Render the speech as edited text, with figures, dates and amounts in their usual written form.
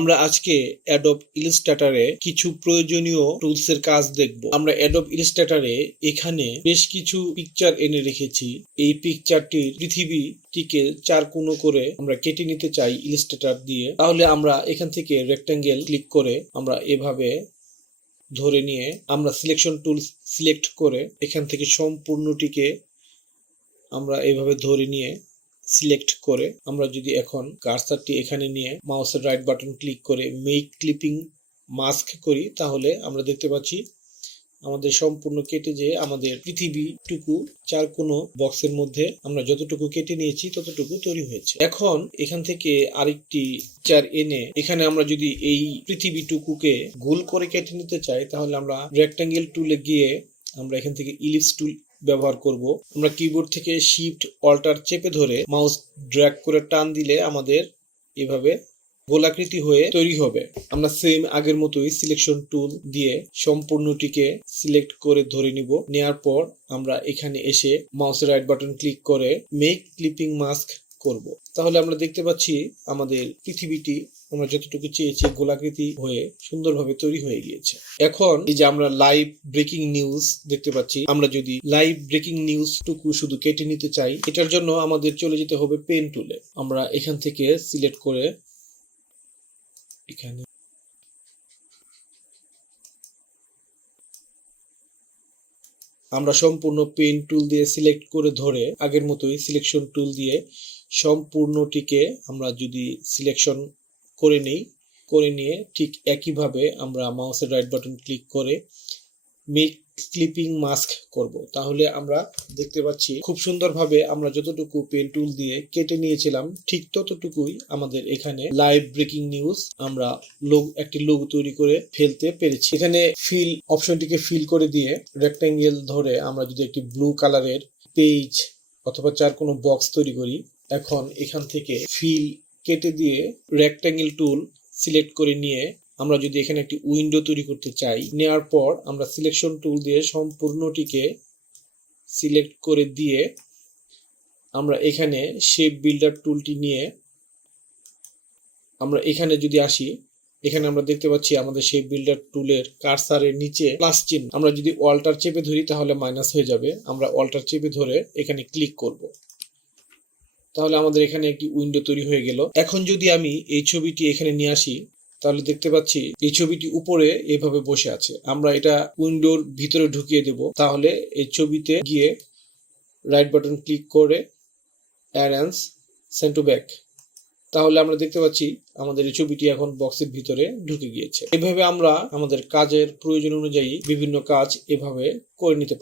আমরা আজকে অ্যাডোব ইলাস্ট্রেটরে কিছু প্রয়োজনীয় টুলস এর কাজ দেখব। আমরা অ্যাডোব ইলাস্ট্রেটরে এখানে বেশ কিছু পিকচার এনে রেখেছি। এই পিকচারটির পৃথিবীটিকে 4 কোণ করে আমরা কেটে নিতে চাই ইলাস্ট্রেটর দিয়ে। তাহলে আমরা এখান থেকে রেক্টেঙ্গেল ক্লিক করে আমরা এভাবে ধরে নিয়ে আমরা সিলেকশন টুল সিলেক্ট করে এখান থেকে সম্পূর্ণটিকে আমরা এভাবে ধরে নিয়ে সিলেক্ট করে আমরা যদি এখন কার্সারটি এখানে নিয়ে মাউসের রাইট বাটন ক্লিক করে মেক ক্লিপিং মাস্ক করি, তাহলে আমরা দেখতে পাচ্ছি আমাদের সম্পূর্ণ কেটে যে আমাদের পৃথিবীটুকু 4 কোণ বক্সের মধ্যে আমরা যতটুকু কেটে নিয়েছি ততটুকু তৈরি হয়েছে। এখন এখান থেকে আরেকটি পিকচার এনে এখানে আমরা যদি এই পৃথিবীটুকুকে গোল করে কেটে নিতে চাই, তাহলে আমরা রেক্টেঙ্গেল টুলে গিয়ে আমরা এখান থেকে ইলিপস টুল ব্যবহার করব। আমরা কিবোর্ড থেকে শিফট অল্টার চেপে ধরে মাউস ড্র্যাগ করে টান দিলে আমাদের এভাবে গোলাকৃতি হয়ে তৈরি হবে। আমরা সেম আগের মতোই সিলেকশন টুল দিয়ে সম্পূর্ণটিকে সিলেক্ট করে ধরে নিব। নেয়ার পর আমরা এখানে এসে মাউসের রাইট বাটন ক্লিক করে মেক ক্লিপিং মাস্ক করব। তাহলে আমরা দেখতে পাচ্ছি আমাদের পৃথিবীটি আমরা যতটুকু চেয়েছি গোলাকৃতি হয়ে সুন্দরভাবে তৈরি হয়ে গিয়েছে। এখন এই যে আমরা লাইভ ব্রেকিং নিউজ দেখতে পাচ্ছি, আমরা যদি লাইভ ব্রেকিং নিউজ টুকু শুধু কেটে নিতে চাই, এটার জন্য আমাদের চলে যেতে হবে পেন টুলে। আমরা এখান থেকে সিলেক্ট করে এখানে আমরা সম্পূর্ণ পেন টুল দিয়ে সিলেক্ট করে ধরে আগের মতোই সিলেকশন টুল দিয়ে সম্পূর্ণটিকে আমরা যদি সিলেকশন করে নিয়ে ঠিক একইভাবে আমরা মাউসের রাইট বাটন ক্লিক করে মেক ক্লিপিং মাস্ক করব। তাহলে আমরা দেখতে পাচ্ছি খুব সুন্দরভাবে আমরা যতটুকু পেন টুল দিয়ে কেটে নিয়েছিলাম ঠিক ততটুকুই আমাদের এখানে লাইভ ব্রেকিং নিউজ আমরা একটি লোগো তৈরি করে ফেলতে পেরেছি। এখানে ফিল অপশনটিকে ফিল করে দিয়ে রেক্টেঙ্গেল ধরে আমরা যদি একটি ব্লু কালারের পেজ অথবা 4 কোণ বক্স তৈরি করি, এখন এখান থেকে ফিল কেটে দিয়ে রেক্টেঙ্গেল টুল সিলেক্ট করে নিয়ে আমরা যদি এখানে একটি উইন্ডো তৈরি করতে চাই, নেওয়ার পর আমরা সিলেকশন টুল দিয়ে সম্পূর্ণটিকে সিলেক্ট করে দিয়ে আমরা এখানে শেপ বিল্ডার টুলটি নিয়ে আমরা এখানে যদি আসি, এখানে আমরা দেখতে পাচ্ছি আমাদের শেপ বিল্ডার টুলের কার্সারের নিচে প্লাস চিহ্ন। আমরা যদি অল্টার চেপে ধরি তাহলে মাইনাস হয়ে যাবে। আমরা অল্টার চেপে ধরে এখানে ক্লিক করব। তাহলে আমাদের এখানে একটি উইন্ডো তৈরি হয়ে গেল। এখন যদি আমি এই ছবিটি এখানে নিয়ে আসি, তাহলে দেখতে পাচ্ছি এই ছবিটি উপরে এভাবে বসে আছে। আমরা এটা উইন্ডোর ভিতরে ঢুকিয়ে দেব। তাহলে এই ছবিতে গিয়ে রাইট বাটন ক্লিক করে অ্যারেঞ্জ সেন্ড টু ব্যাক, তাহলে আমরা দেখতে পাচ্ছি আমাদের এই ছবিটি এখন বক্সের ভিতরে ঢুকে গিয়েছে। এভাবে আমরা আমাদের কাজের প্রয়োজন অনুযায়ী বিভিন্ন কাজ এভাবে করে নিতে পারি।